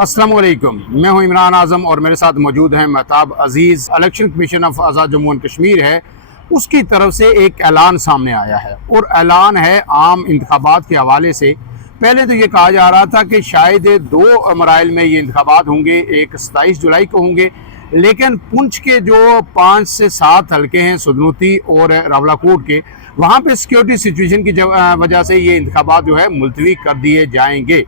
अस्सलाम वालेकुम, मैं हूं इमरान आज़म और मेरे साथ मौजूद हैं Mahtab Aziz. Election commission of Azad Jammu and Kashmir है, उसकी तरफ से एक ऐलान सामने आया है और ऐलान है आम इंतखाबात के हवाले से। पहले तो ये कहा जा रहा था कि शायद 2 मराइल में ये इंतखाबात होंगे, एक 27 जुलाई को होंगे, लेकिन पुंछ के जो 5 से 7 हल्के हैं सुदनूती और रावलाकोट के, वहाँ पे सिक्योरिटी सिचुएशन की वजह से ये इंतखाबात जो है मुलतवी कर दिए जाएंगे।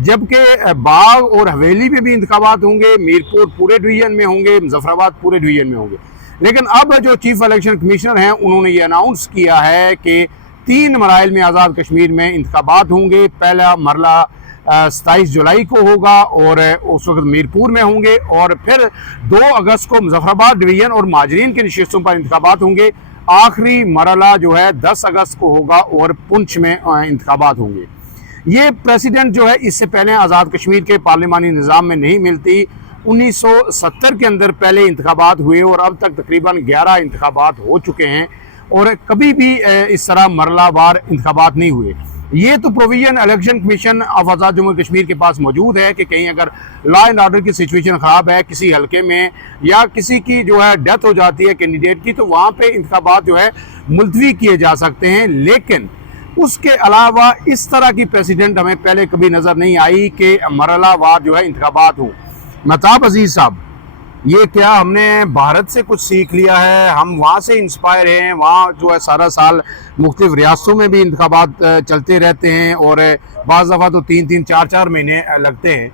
जबकि बाग और हवेली में भी इंतखाबात होंगे, मीरपुर पूरे डिवीजन में होंगे, मुजफ्फराबाद पूरे डिवीजन में होंगे। लेकिन अब जो चीफ इलेक्शन कमिश्नर हैं उन्होंने ये अनाउंस किया है कि 3 मराइल में आज़ाद कश्मीर में इंतखाबात होंगे। पहला मरला 27 जुलाई को होगा और उस वक्त मीरपुर में होंगे, और फिर 2 अगस्त को मुजफ्फराबाद डिवीजन और माजरीन की नशिस्तों पर इंतखाबात होंगे। आखिरी मरला जो है 10 अगस्त को होगा और पुंछ में इंतखाबात होंगे। ये प्रेसिडेंट जो है इससे पहले आज़ाद कश्मीर के पार्लिमानी निज़ाम में नहीं मिलती। 1970 के अंदर पहले इंतखाबात हुए और अब तक तकरीबन 11 इंतखाबात हो चुके हैं और कभी भी इस तरह मरलावार इंतखाबात नहीं हुए। ये तो provision election commission of Azad Jammu Kashmir के पास मौजूद है कि कहीं अगर लॉ एंड ऑर्डर की सिचुएशन ख़राब है किसी हल्के में या किसी की जो है डेथ हो जाती है कैंडिडेट की, तो वहाँ पे इंतखाबात जो है मुलतवी किए जा सकते हैं। लेकिन उसके अलावा इस तरह की प्रेसिडेंट हमें पहले कभी नज़र नहीं आई कि मरलावार जो है इंतखाबात हो। महताब अजीज़ साहब, ये क्या हमने भारत से कुछ सीख लिया है? हम वहाँ से इंस्पायर हैं, वहाँ जो है सारा साल मुख्तलिफ रियासतों में भी इंतखाबात चलते रहते हैं और बाज़ दफ़ा तो 3-3, 4-4 महीने लगते हैं।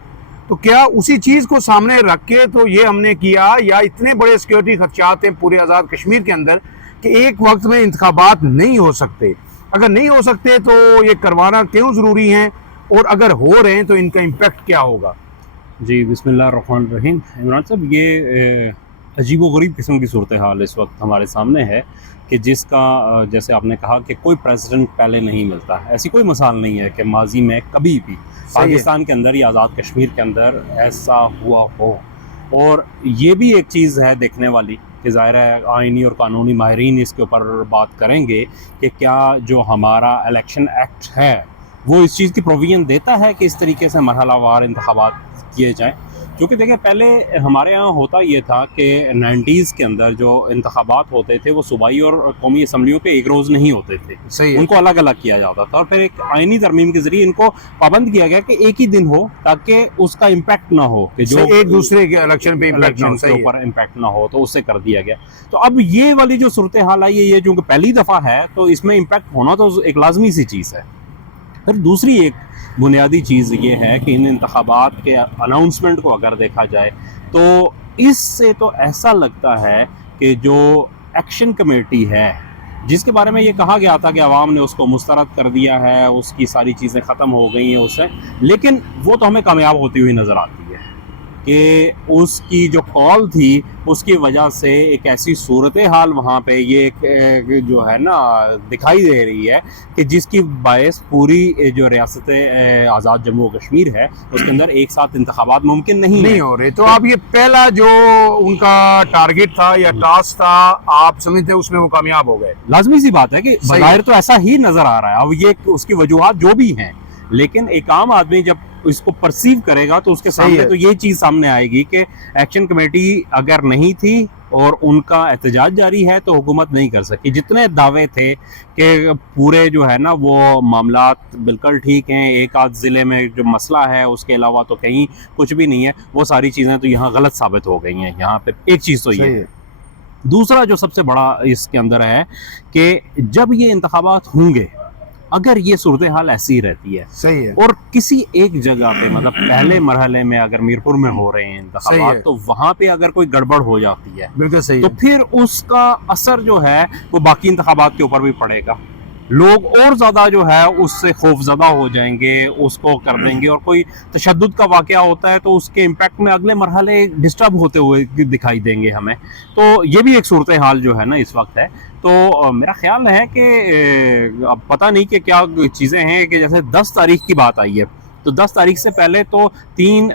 तो क्या उसी चीज़ को सामने रख के तो ये हमने किया, या इतने बड़े सिक्योरिटी खदशात हैं पूरे आज़ाद कश्मीर के अंदर कि एक वक्त में इंतखाबात नहीं हो सकते? अगर नहीं हो सकते तो ये करवाना क्यों ज़रूरी है, और अगर हो रहे हैं तो इनका इम्पैक्ट क्या होगा? जी, बिस्मिल्लाहिर्रहमानिर्रहीम। इमरान साहब, ये अजीबोगरीब किस्म की सूरत हाल इस वक्त हमारे सामने है कि जिसका जैसे आपने कहा कि कोई प्रेसिडेंट पहले नहीं मिलता। ऐसी कोई मिसाल नहीं है कि माजी में कभी भी पाकिस्तान के अंदर या आज़ाद कश्मीर के अंदर ऐसा हुआ हो। और ये भी एक चीज़ है देखने वाली कि ज़ाहिर है आइनी और कानूनी माहिरीन इसके ऊपर बात करेंगे कि क्या जो हमारा इलेक्शन एक्ट है वो इस चीज़ की प्रोविजन देता है कि इस तरीके से मरहलावार इंतखाबात किए जाएँ। क्योंकि देखिए, पहले हमारे यहाँ होता ये था कि 90s के अंदर जो इंतखाबात होते थे वो सूबाई और कौमी असम्बलियों पे एक रोज़ नहीं होते थे, सही है। उनको अलग अलग किया जाता था। और फिर एक आइनी तरमीम के ज़रिए इनको पाबंद किया गया कि एक ही दिन हो ताकि उसका इम्पैक्ट ना हो कि जो एक दूसरे के इलेक्शन पे इम्पैक्ट ना हो, तो उससे कर दिया गया। तो अब ये वाली जो सूरत हाल आई है, ये जो पहली दफ़ा है, तो इसमें इम्पैक्ट होना तो एक लाजमी सी चीज़ है। फिर दूसरी एक बुनियादी चीज़ ये है कि इन इंतखाबात के अनाउंसमेंट को अगर देखा जाए तो इससे तो ऐसा लगता है कि जो एक्शन कमेटी है जिसके बारे में ये कहा गया था कि आवाम ने उसको मुस्तरद कर दिया है, उसकी सारी चीज़ें ख़त्म हो गई हैं उससे, लेकिन वो तो हमें कामयाब होती हुई नज़र आती है कि उसकी जो कॉल थी उसकी वजह से एक ऐसी सूरत हाल वहाँ पे ये जो है ना दिखाई दे रही है कि जिसकी बायस पूरी जो रियासत आज़ाद जम्मू कश्मीर है उसके अंदर एक साथ इंतखाबात मुमकिन नहीं हो रहे। तो अब ये पहला जो उनका टारगेट था या टास्क था, आप समझते हैं उसमें वो कामयाब हो गए? लाजमी सी बात है कि बाहर तो ऐसा ही नज़र आ रहा है। अब ये उसकी वजूहात जो भी हैं, लेकिन एक आम आदमी जब इसको परसीव करेगा तो उसके सामने तो ये चीज़ सामने आएगी कि एक्शन कमेटी अगर नहीं थी और उनका एहतजाज जारी है तो हुकूमत नहीं कर सकी। जितने दावे थे कि पूरे जो है ना वो मामलात बिल्कुल ठीक हैं, एक आध ज़िले में जो मसला है उसके अलावा तो कहीं कुछ भी नहीं है, वो सारी चीज़ें तो यहाँ गलत साबित हो गई हैं। यहाँ पे एक चीज़ तो ये है। दूसरा जो सबसे बड़ा इसके अंदर है कि जब ये इंतखाबात होंगे, अगर ये सूरत हाल ऐसी रहती है, सही है, और किसी एक जगह पे मतलब पहले मरहले में अगर मीरपुर में हो रहे हैं इंतखाबात, तो वहाँ पे अगर कोई गड़बड़ हो जाती है, बिल्कुल सही तो फिर उसका असर जो है वो बाकी इंतखाबात के ऊपर भी पड़ेगा। लोग और ज़्यादा जो है उससे खौफज़दा हो जाएंगे, उसको कर देंगे, और कोई तशद्दुद का वाक़या होता है तो उसके इम्पैक्ट में अगले मरहले डिस्टर्ब होते हुए दिखाई देंगे हमें। तो ये भी एक सूरत हाल जो है ना इस वक्त है। तो मेरा ख्याल है कि अब पता नहीं कि क्या चीज़ें हैं कि जैसे 10 तारीख की बात आई है, तो 10 तारीख से पहले तो 3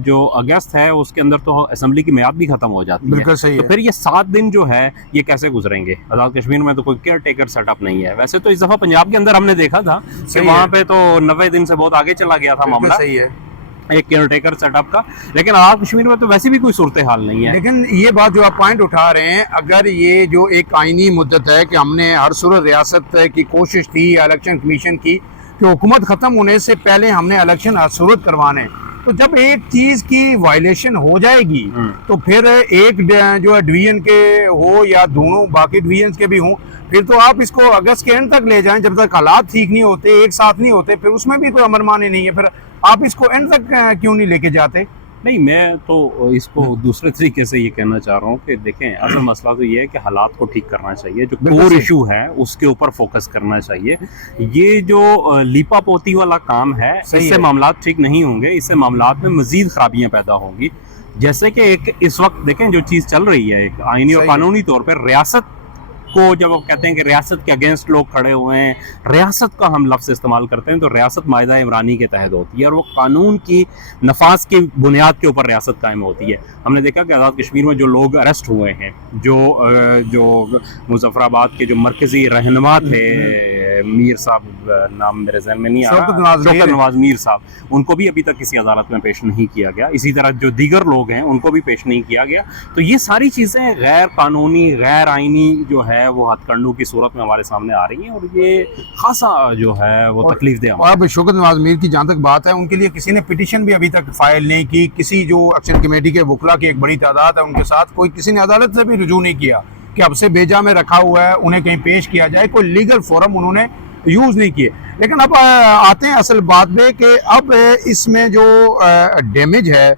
जो अगस्त है उसके अंदर तो असेंबली की मियाद भी खत्म हो जाती है। बिल्कुल सही तो है। फिर ये 7 दिन जो है ये कैसे गुजरेंगे? आज़ाद कश्मीर में तो कोई केयर टेकर सेटअप नहीं है। वैसे तो इस दफ़ा पंजाब के अंदर हमने देखा था कि वहाँ पे तो 90 दिन से बहुत आगे चला गया था मामला। सही है। एक केयरटेकर सेटअप का। लेकिन आज़ाद कश्मीर में तो वैसे भी कोई सूरत हाल नहीं है। लेकिन ये बात जो आप पॉइंट उठा रहे हैं, अगर ये जो एक आईनी मुद्दत है कि हमने हर सूरत रियासत की कोशिश थी इलेक्शन कमीशन की कि हुकूमत ख़त्म होने से पहले हमने इलेक्शन हर सूरत करवाने, तो जब एक चीज़ की वायलेशन हो जाएगी तो फिर एक जो है डिवीजन के हो या दोनों बाकी डिवीजन के भी हों, फिर तो आप इसको अगस्त के एंड तक ले जाएं, जब तक हालात ठीक नहीं होते, एक साथ नहीं होते, फिर उसमें भी कोई अमरमानी नहीं है, फिर आप इसको एंड तक क्यों नहीं लेके जाते? नहीं, मैं तो इसको दूसरे तरीके से ये कहना चाह रहा हूँ कि देखें, असल मसला तो ये है कि हालात को ठीक करना चाहिए, जो कोर इशू है उसके ऊपर फोकस करना चाहिए। ये जो लीपा पोती वाला काम है, इससे मामलात ठीक नहीं होंगे, इससे मामलात में मजीद खराबियां पैदा होंगी। जैसे कि एक इस वक्त देखें जो चीज़ चल रही है, एक आईनी और कानूनी तौर पर रियासत को जब आप कहते हैं कि रियासत के अगेंस्ट लोग खड़े हुए हैं, रियासत का हम लफ्ज़ इस्तेमाल करते हैं, तो रियासत मायदा इमरानी के तहत होती है और वो कानून की नफाज की बुनियाद के ऊपर रियासत कायम होती है। हमने देखा कि आज़ाद कश्मीर में जो लोग अरेस्ट हुए हैं, जो मुजफ्फराबाद के जो मरकज़ी रहनुमा थे, मीर साहब, नाम मेरे जहन में नहीं आ रहा, शौकत नवाज मीर साहब, उनको भी अभी तक किसी अदालत में पेश नहीं किया गया। इसी तरह जो दीगर लोग हैं उनको भी पेश नहीं किया गया। तो ये सारी चीज़ें गैर कानूनी, गैर आइनी जो है वो हथकंडों की सूरत में हमारे सामने आ रही हैं और ये खासा जो है वो तकलीफ दे। और अब शौकत नवाज मीर की जहाँ तक बात है, उनके लिए किसी ने पिटीशन भी अभी तक फाइल नहीं की, किसी जो एक्शन कमेटी के वकला की एक बड़ी तादाद है उनके साथ कोई किसी ने अदालत से भी रुजू नहीं किया कि अब से बेजा में रखा हुआ है, उन्हें कहीं पेश किया जाए, कोई लीगल फोरम उन्होंने यूज़ नहीं किए। लेकिन अब आते हैं असल बात में कि अब इसमें जो डैमेज है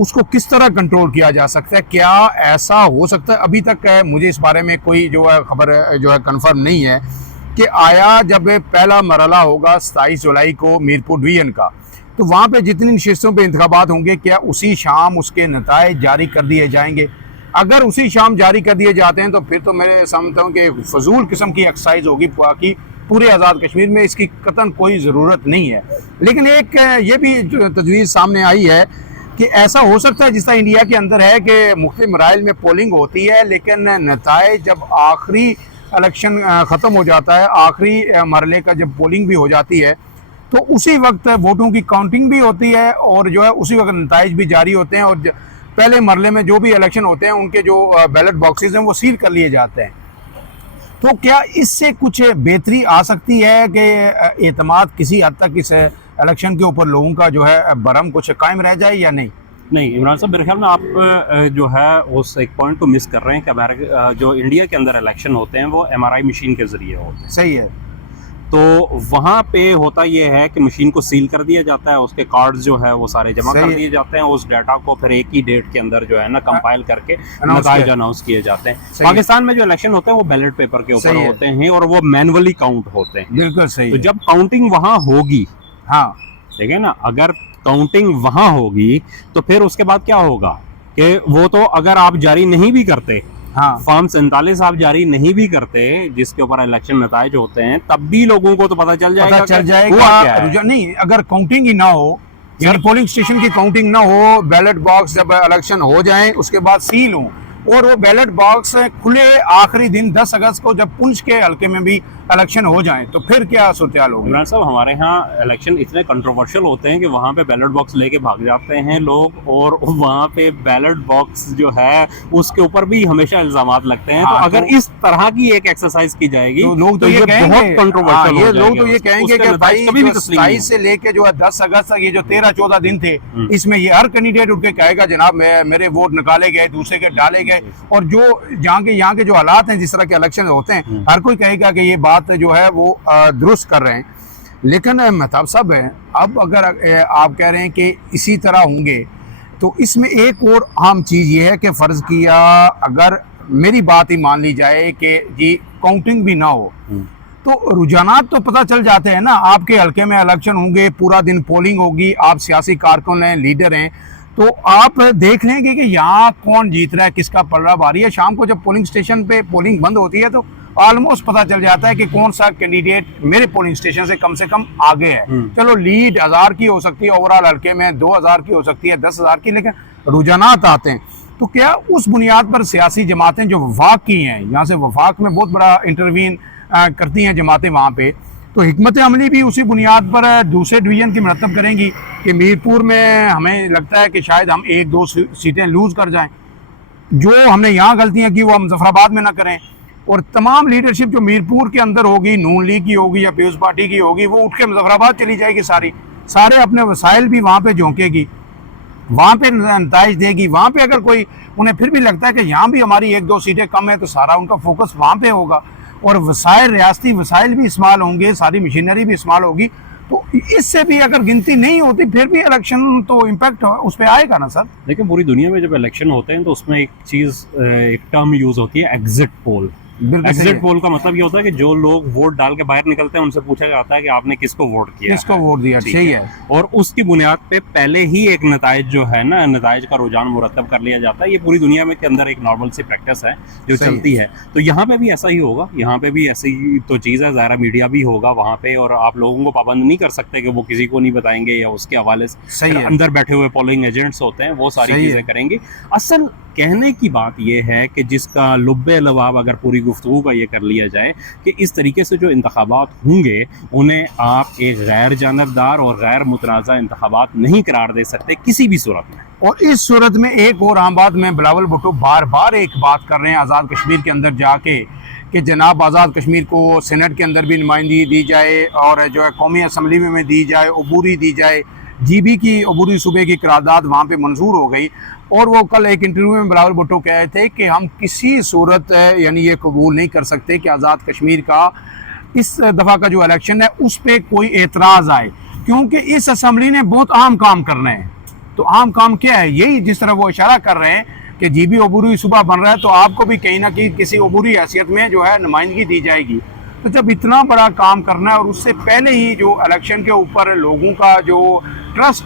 उसको किस तरह कंट्रोल किया जा सकता है। क्या ऐसा हो सकता है, अभी तक मुझे इस बारे में कोई जो है खबर जो है कंफर्म नहीं है कि आया जब पहला मरला होगा 27 जुलाई को मीरपुर डिवीजन का, तो वहाँ पे जितनी नशिस्तों पे इंतखाबात होंगे, क्या उसी शाम उसके नताइज जारी कर दिए जाएंगे? अगर उसी शाम जारी कर दिए जाते हैं तो फिर तो मैं समझता हूँ कि फजूल किस्म की एक्सरसाइज होगी कि पूरे आज़ाद कश्मीर में इसकी कतन कोई ज़रूरत नहीं है। लेकिन एक ये भी तजवीज़ सामने आई है कि ऐसा हो सकता है जिस तरह इंडिया के अंदर है कि मुख्तलिफ मराइल में पोलिंग होती है, लेकिन नताइज जब आखिरी इलेक्शन ख़त्म हो जाता है, आखिरी मरले का जब पोलिंग भी हो जाती है, तो उसी वक्त वोटों की काउंटिंग भी होती है और जो है उसी वक्त नताइज भी जारी होते हैं और पहले मरले में जो भी इलेक्शन होते हैं उनके जो बैलेट बॉक्सेस हैं वो सील कर लिए जाते हैं। तो क्या इससे कुछ बेहतरी आ सकती है कि एतमाद किसी हद तक इस इलेक्शन के ऊपर लोगों का जो है बरम कुछ कायम रह जाए या नहीं? नहीं इमरान साहब, मेरे ख्याल में आप जो है उस एक पॉइंट को मिस कर रहे हैं कि जो इंडिया के अंदर इलेक्शन होते हैं वो MRI मशीन के ज़रिए होते हैं। सही है। तो वहाँ पे होता ये है कि मशीन को सील कर दिया जाता है, उसके कार्ड्स जो है वो सारे जमा कर दिए जाते हैं, उस डाटा को फिर एक ही डेट के अंदर जो है ना कंपाइल करके नतीजे अनाउंस किए जाते हैं। पाकिस्तान में जो इलेक्शन होते हैं वो बैलेट पेपर के ऊपर होते हैं और वो मैनुअली काउंट होते हैं। बिल्कुल सही। तो जब काउंटिंग वहाँ होगी, हाँ ठीक है ना, अगर काउंटिंग वहाँ होगी तो फिर उसके बाद क्या होगा कि वो तो अगर आप जारी नहीं भी करते, हाँ, फॉर्म 47 आप जारी नहीं भी करते जिसके ऊपर इलेक्शन नताइज होते हैं, तब भी लोगों को तो पता चल जाएगा। नहीं, अगर काउंटिंग ही ना हो, यानी पोलिंग स्टेशन की काउंटिंग ना हो, बैलेट बॉक्स जब इलेक्शन हो जाए उसके बाद सील हो और वो बैलेट बॉक्स खुले आखिरी दिन 10 अगस्त को जब पुंछ के हल्के में भी इलेक्शन हो जाए, तो फिर क्या सूरत-ए-हाल होगी? इमरान साहब, हमारे यहाँ इलेक्शन इतने कंट्रोवर्शियल होते हैं कि वहाँ पे बैलेट बॉक्स लेके भाग जाते हैं लोग और वहाँ पे बैलेट बॉक्स जो है उसके ऊपर भी हमेशा इल्जामात लगते हैं। तो अगर इस तरह की एक एक्सरसाइज की जाएगी तो लोग तो ये कहेंगे, बहुत कंट्रोवर्शियल ये लोग तो ये कहेंगे कि भाई 27 से लेके जो है 10 अगस्त तक ये जो 13-14 दिन थे, इसमें ये हर कैंडिडेट उठ के कहेगा जनाब मेरे वोट निकाले गए, दूसरे के डाले गए, और जो यहाँ के जो हालात हैं, जिस तरह के इलेक्शन होते हैं, हर कोई कहेगा कि ये बात जो है वो दुरुस्त कर रहे हैं। लेकिन महताब साहब हैं, अब अगर आप कह रहे हैं कि इसी तरह होंगे, तो इसमें एक और अहम चीज़ ये है कि फ़र्ज़ किया अगर मेरी बात ही मान ली जाए कि जी काउंटिंग भी ना हो, तो रुझानात तो पता चल जाते हैं ना। आपके हल्के में इलेक्शन होंगे, पूरा दिन पोलिंग होगी, आप सियासी कारकुन हैं, लीडर हैं, तो आप देख लेंगे कि यहाँ कौन जीत रहा है, किसका पलड़ा भारी है। शाम को जब पोलिंग स्टेशन पे पोलिंग बंद होती है तो ऑलमोस्ट पता चल जाता है कि कौन सा कैंडिडेट मेरे पोलिंग स्टेशन से कम आगे है। चलो लीड 1000 की हो सकती है, ओवरऑल हल्के में 2000 की हो सकती है, 10,000 की, लेकिन रुझानात आते हैं। तो क्या उस बुनियाद पर सियासी जमातें जो वफाक की हैं, यहाँ से वफाक में बहुत बड़ा इंटरवीन करती हैं जमातें वहाँ पे, तो हिकमत अमली भी उसी बुनियाद पर दूसरे डिवीज़न की मरतब करेंगी कि मीरपुर में हमें लगता है कि शायद हम 1-2 सीटें लूज़ कर जाएं, जो हमने यहाँ गलतियाँ की वो हम मुजफ्फराबाद में ना करें। और तमाम लीडरशिप जो मीरपुर के अंदर होगी, नून लीग की होगी या पीपल्स पार्टी की होगी, वो उठ के मुजफ्फराबाद चली जाएगी, सारे अपने वसाइल भी वहाँ पे झोंकेगी, वहाँ पे नताइज देगी। वहाँ पे अगर कोई उन्हें फिर भी लगता है कि यहाँ भी हमारी 1-2 सीटें कम है, तो सारा उनका फोकस वहाँ पे होगा और वसाइल, रियासती वसाइल भी इस्तेमाल होंगे, सारी मशीनरी भी इस्तेमाल होगी। तो इससे भी अगर गिनती नहीं होती फिर भी इलेक्शन तो इम्पैक्ट उस पर आएगा ना सर। लेकिन पूरी दुनिया में जब इलेक्शन होते हैं तो उसमें एक चीज़, एक टर्म यूज़ होती है, एग्जिट पोल। एग्जिट पोल का मतलब ये होता है कि जो लोग वोट डाल के बाहर निकलते हैं उनसे पूछा जाता है कि आपने किसको वोट किया, किसको वोट दिया, सही है। और उसकी बुनियाद पे पहले ही एक नताइज जो है ना, नताइज का रुझान मुरतब कर लिया जाता है। ये पूरी दुनिया में के अंदर एक नॉर्मल सी प्रैक्टिस है जो चलती है। तो यहाँ पे भी ऐसा ही होगा, यहाँ पे भी ऐसी तो चीज़ है, ज़ाहिर मीडिया भी होगा वहाँ पे, और आप लोगों को पाबंद नहीं कर सकते कि वो किसी को नहीं बताएंगे या उसके हवाले से अंदर बैठे हुए पोलिंग एजेंट्स होते हैं वो सारी चीज़ें करेंगे। असल कहने की बात यह है कि जिसका लुब्बे लबाब अगर पूरी गुफ्तगू का ये कर लिया जाए कि इस तरीके से जो इंतखाबात होंगे उन्हें आप एक गैर जानबदार और गैर मुतनाज़ा इंतखाबात नहीं करार दे सकते किसी भी सूरत में। और इस सूरत में एक और आम बात में बिलावल भुट्टो बार बार एक बात कर रहे हैं आज़ाद कश्मीर के अंदर जाके कि जनाब आज़ाद कश्मीर को सेनेट के अंदर भी नुमाइंदगी दी जाए और जो है कौमी असम्बली में दी जाए, अबूरी दी जाए। GB की अबूरी सूबे की करारदाद वहाँ पे मंजूर हो गई और वो कल एक इंटरव्यू में बिलावल भुट्टो कह रहे थे कि हम किसी सूरत यानी ये कबूल नहीं कर सकते कि आज़ाद कश्मीर का इस दफ़ा का जो इलेक्शन है उस पर कोई एतराज़ आए, क्योंकि इस असम्बली ने बहुत अहम काम करने हैं। तो अहम काम क्या है, यही जिस तरह वो इशारा कर रहे हैं कि GB अबूरी सूबा बन रहा है तो आपको भी कहीं ना कहीं किसी अबूरी हैसियत में जो है नुमाइंदगी दी जाएगी। तो जब इतना बड़ा काम करना है और उससे पहले ही जो इलेक्शन के ऊपर लोगों का जो ट्रस्ट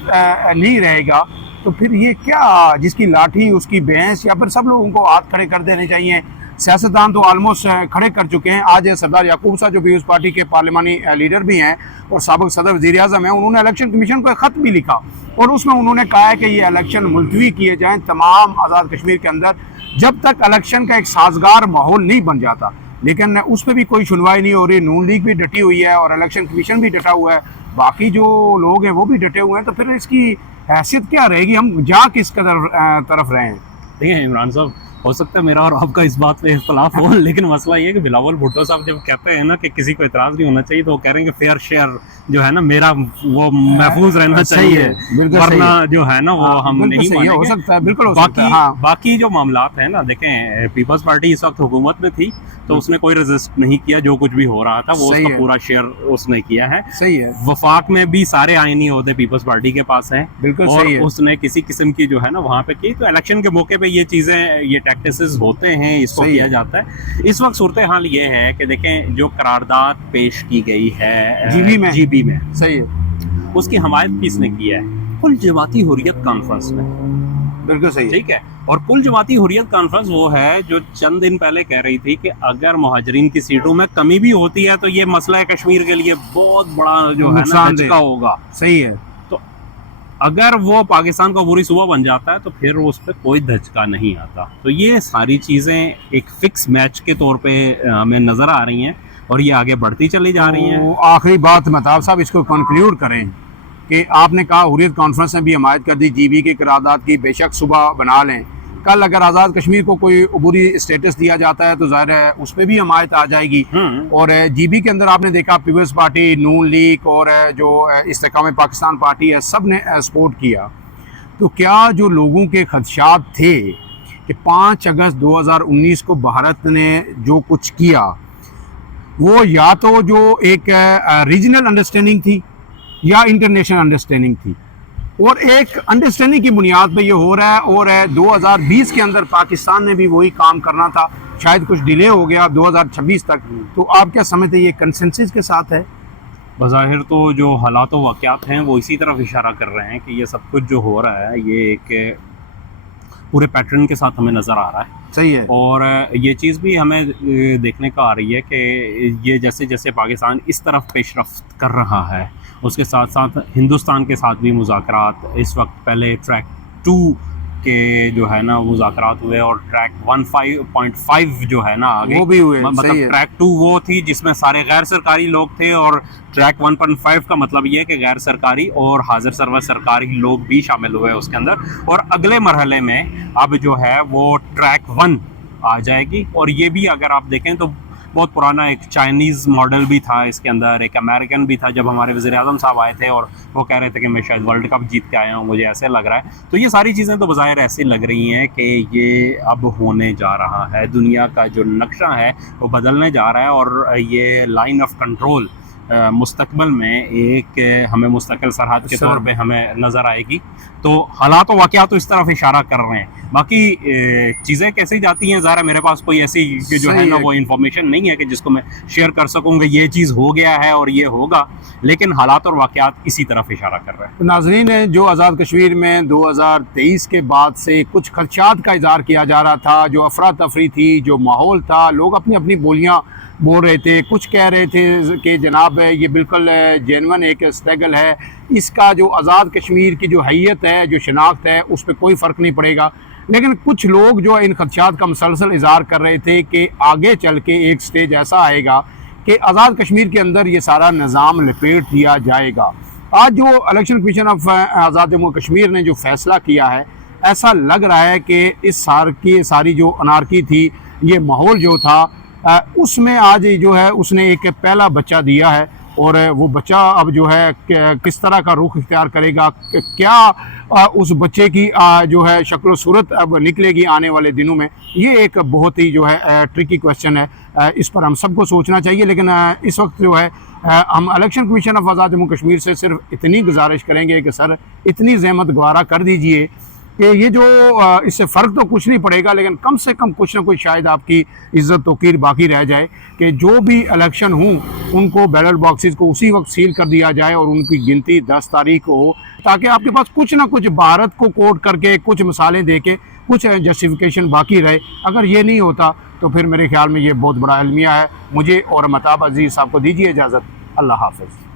नहीं रहेगा, तो फिर ये क्या, जिसकी लाठी उसकी भैंस, या फिर सब लोगों को हाथ खड़े कर देने चाहिए। सियासतदान तो ऑलमोस्ट खड़े कर चुके हैं। आज सरदार याकूब साहब जो पीपल्स पार्टी के पार्लिमानी लीडर भी हैं और साबिक सदर वज़ीर आज़म हैं, उन्होंने इलेक्शन कमीशन को एक ख़त भी लिखा और उसमें उन्होंने कहा है कि ये इलेक्शन मुलतवी किए जाएँ तमाम आज़ाद कश्मीर के अंदर जब तक इलेक्शन का एक साजगार माहौल नहीं बन जाता। लेकिन उस पर भी कोई सुनवाई नहीं हो रही। नून लीग भी डटी हुई है और इलेक्शन कमीशन भी डटा हुआ है, बाकी जो लोग हैं वो भी डटे हुए हैं। तो फिर इसकी हैसियत क्या रहेगी, हम जा किस तरफ रहे हैं। देखिए इमरान साहब, हो सकता है मेरा और आपका इस बात पे इख्तलाफ हो, लेकिन मसला ये है कि बिलावल भुट्टो साहब जब कहते हैं ना कि किसी को इतराज़ नहीं होना चाहिए, तो वो कह रहे हैं कि फेयर शेयर जो है ना मेरा वो महफूज रहना चाहिए, वरना जो है ना वो हम नहीं मानेंगे। हो सकता है, बिल्कुल हो सकता है। हाँ। बाकी जो मामलात हैं ना, देखें पीपल्स पार्टी इस वक्त हुकूमत में थी तो उसने कोई रेजिस्ट नहीं किया, जो कुछ भी हो रहा था वो उसका पूरा शेयर उसने किया है। सही है। वफाक में भी सारे आईनी ओहदे पीपल्स पार्टी के पास है, बिल्कुल और सही है। उसने किसी किस्म की जो है ना वहाँ पे की। तो इलेक्शन के मौके पे ये चीज़ें, ये टैक्टिसेस होते हैं, इसको किया जाता है। इस वक्त सूरत हाल ये है कि देखें जो करारदाद पेश की गई है GB में, सही है, उसकी हमायत किसने किया है? कुल जमाती हुर्रियत कॉन्फ्रेंस में। बिल्कुल सही, ठीक है। और कुल जमाती हुर्रियत कॉन्फ्रेंस वो है जो चंद दिन पहले कह रही थी कि अगर मुहाजिरीन की सीटों में कमी भी होती है तो ये मसला कश्मीर के लिए बहुत बड़ा जो है ना धचका होगा। सही है। तो अगर वो पाकिस्तान का अबूरी सूबा बन जाता है तो फिर उस पर कोई धचका नहीं आता। तो ये सारी चीज़ें एक फिक्स मैच के तौर पे हमें नज़र आ रही हैं और ये आगे बढ़ती चली जा रही हैं। आखिरी बात महताब साहब, इसको कंक्लूड करें कि आपने कहा हुर्रियत कॉन्फ्रेंस ने भी हमायत कर दी GB के करारदाद की, बेशक सुबह बना लें। कल अगर आज़ाद कश्मीर को कोई अबूरी स्टेटस दिया जाता है तो ज़ाहिर है उस पर भी हमायत आ जाएगी। और GB के अंदर आपने देखा पीपल्स पार्टी, नून लीग और जो इस्तेकाम पाकिस्तान पार्टी है, सब ने सपोर्ट किया। तो क्या जो लोगों के खदशात थे कि 5 अगस्त 2019 को भारत ने जो कुछ किया वो या तो जो एक रीजनल अंडरस्टैंडिंग थी या इंटरनेशनल अंडरस्टैंडिंग थी, और एक अंडरस्टैंडिंग की बुनियाद पे ये हो रहा है। और 2020 के अंदर पाकिस्तान ने भी वही काम करना था, शायद कुछ डिले हो गया 2026 तक। तो आप क्या समझते हैं, ये कंसेंसस के साथ है? बज़ाहिर तो जो हालात व वाक़यात हैं वो इसी तरफ इशारा कर रहे हैं कि ये सब कुछ जो हो रहा है ये एक पूरे पैटर्न के साथ हमें नज़र आ रहा है। सही है। और ये चीज़ भी हमें देखने को आ रही है कि ये जैसे जैसे पाकिस्तान इस तरफ पेशरफ्त कर रहा है, उसके साथ साथ हिंदुस्तान के साथ भी मुज़ाकरात इस वक्त पहले ट्रैक 2 के जो है ना मुज़ाकरात हुए, और ट्रैक 15.5 जो है ना आगे वो भी हुए, मतलब सही है। ट्रैक 2 वो थी जिसमें सारे गैर सरकारी लोग थे, और ट्रैक 1.5 का मतलब ये है कि गैर सरकारी और हाजिर सर्वर सरकारी लोग भी शामिल हुए उसके अंदर। और अगले मरहले में अब जो है वो ट्रैक 1 आ जाएगी, और ये भी अगर आप देखें तो बहुत पुराना एक चाइनीज़ मॉडल भी था इसके अंदर, एक अमेरिकन भी था। जब हमारे वज़ीर आज़म साहब आए थे और वो कह रहे थे कि मैं शायद वर्ल्ड कप जीत के आया हूँ, मुझे ऐसे लग रहा है। तो ये सारी चीज़ें तो बज़ाहिर ऐसी लग रही हैं कि ये अब होने जा रहा है, दुनिया का जो नक्शा है वो बदलने जा रहा है, और ये लाइन ऑफ कंट्रोल मुस्तकबिल में एक हमें मुस्तकिल सरहद के तौर पे हमें नज़र आएगी। तो हालात व वाक़यात तो इस तरफ इशारा कर रहे हैं। बाकी चीज़ें कैसे जाती हैं, ज़रा मेरे पास कोई ऐसी कि जो है ना वो इन्फॉर्मेशन नहीं है कि जिसको मैं शेयर कर सकूँगा ये चीज़ हो गया है और ये होगा, लेकिन हालात और वाक़यात इसी तरफ इशारा कर रहे हैं। नाज़रीन, जो आज़ाद कश्मीर में 2023 के बाद से कुछ खदशात का इज़हार किया जा रहा था, जो अफरा तफरी थी, जो माहौल था, लोग अपनी अपनी बोलियाँ बोल रहे थे। कुछ कह रहे थे कि जनाब ये बिल्कुल जेन्युइन एक स्ट्रगल है, इसका जो आज़ाद कश्मीर की जो हैयत है, जो शनाख्त है, उस पर कोई फ़र्क नहीं पड़ेगा। लेकिन कुछ लोग जो इन खदशात का मुसलसल इज़हार कर रहे थे कि आगे चल के एक स्टेज ऐसा आएगा कि आज़ाद कश्मीर के अंदर ये सारा निज़ाम लपेट दिया जाएगा। आज जो election commission of Azad Jammu Kashmir ने जो फ़ैसला किया है, ऐसा लग रहा है कि इस सार की सारी जो अनारकी थी, ये माहौल जो था, उसमें आज जो है उसने एक पहला बच्चा दिया है, और वो बच्चा अब जो है किस तरह का रुख इख्तियार करेगा, क्या उस बच्चे की जो है शक्ल सूरत अब निकलेगी आने वाले दिनों में, ये एक बहुत ही जो है ट्रिकी क्वेश्चन है। इस पर हम सबको सोचना चाहिए। लेकिन इस वक्त जो है हम election commission of Azad Jammu Kashmir से सिर्फ इतनी गुजारिश करेंगे कि सर इतनी ज़हमत गवारा कर दीजिए कि ये जो इससे फ़र्क तो कुछ नहीं पड़ेगा, लेकिन कम से कम कुछ ना कुछ शायद आपकी इज़्ज़त तौक़ीर बाकी रह जाए कि जो भी इलेक्शन हों उनको बैलेट बॉक्सेस को उसी वक्त सील कर दिया जाए और उनकी गिनती 10 तारीख को हो, ताकि आपके पास कुछ ना कुछ भारत को कोट करके कुछ मिसालें दे के कुछ जस्टिफिकेशन बाकी रहे। अगर ये नहीं होता तो फिर मेरे ख्याल में ये बहुत बड़ा अलमिया है। मुझे और महताब अजीज़ साहब को दीजिए इजाज़त। अल्लाह हाफ़िज़।